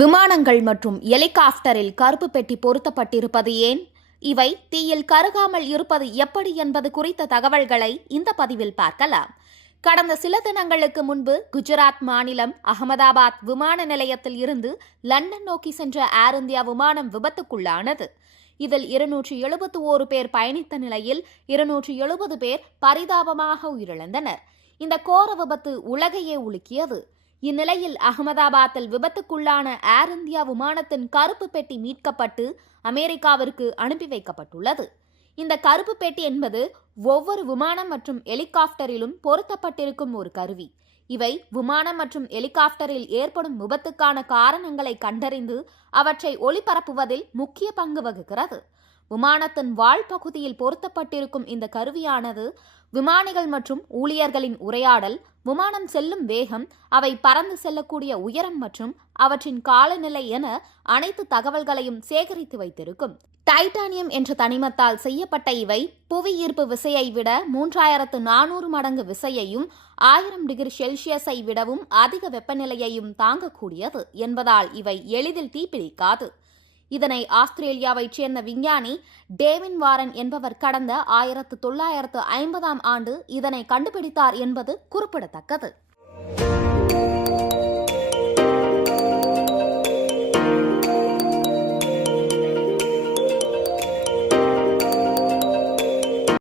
விமானங்கள் மற்றும் ஹெலிகாப்டரில் கருப்பு பெட்டி பொருத்தப்பட்டிருப்பது ஏன்? இவை தீயில் கருகாமல் இருப்பது எப்படி என்பது குறித்த தகவல்களை இந்த பதிவில் பார்க்கலாம். கடந்த சில தினங்களுக்கு முன்பு குஜராத் மாநிலம் அகமதாபாத் விமான நிலையத்தில் இருந்து லண்டன் நோக்கி சென்ற ஏர் இந்தியா விமானம் விபத்துக்குள்ளானது. இதில் 271 பேர் பயணித்த நிலையில் 270 பேர் பரிதாபமாக உயிரிழந்தனர். இந்த கோர விபத்து உலகையே உலுக்கியது. இந்நிலையில் அகமதாபாத்தில் விபத்துக்குள்ளான ஏர் இந்தியா விமானத்தின் கருப்பு பெட்டி மீட்கப்பட்டு அமெரிக்காவிற்கு அனுப்பி வைக்கப்பட்டுள்ளது. இந்த கருப்பு பெட்டி என்பது ஒவ்வொரு விமானம் மற்றும் ஹெலிகாப்டரிலும் பொருத்தப்பட்டிருக்கும் ஒரு கருவி. இவை விமானம் மற்றும் ஹெலிகாப்டரில் ஏற்படும் விபத்துக்கான காரணங்களை கண்டறிந்து அவற்றை ஒளிபரப்புவதில் முக்கிய பங்கு வகிக்கிறது. விமானத்தின் வால் பகுதியில் பொருத்தப்பட்டிருக்கும் இந்த கருவியானது விமானிகள் மற்றும் ஊழியர்களின் உரையாடல், விமானம் செல்லும் வேகம், அவை பறந்து செல்லக்கூடிய உயரம் மற்றும் அவற்றின் காலநிலை என அனைத்து தகவல்களையும் சேகரித்து வைத்திருக்கும். டைட்டானியம் என்ற தனிமத்தால் செய்யப்பட்ட இவை புவி ஈர்ப்பு விசையை விட 3400 மடங்கு விசையையும் 1000 டிகிரி செல்சியஸை விடவும் அதிக வெப்பநிலையையும் தாங்கக்கூடியது என்பதால் இவை எளிதில் தீப்பிடிக்காது. இதனை ஆஸ்திரேலியாவைச் சேர்ந்த விஞ்ஞானி டேவின் வாரன் என்பவர் கடந்த 1950ஆம் ஆண்டு இதனை கண்டுபிடித்தார் என்பது குறிப்பிடத்தக்கது.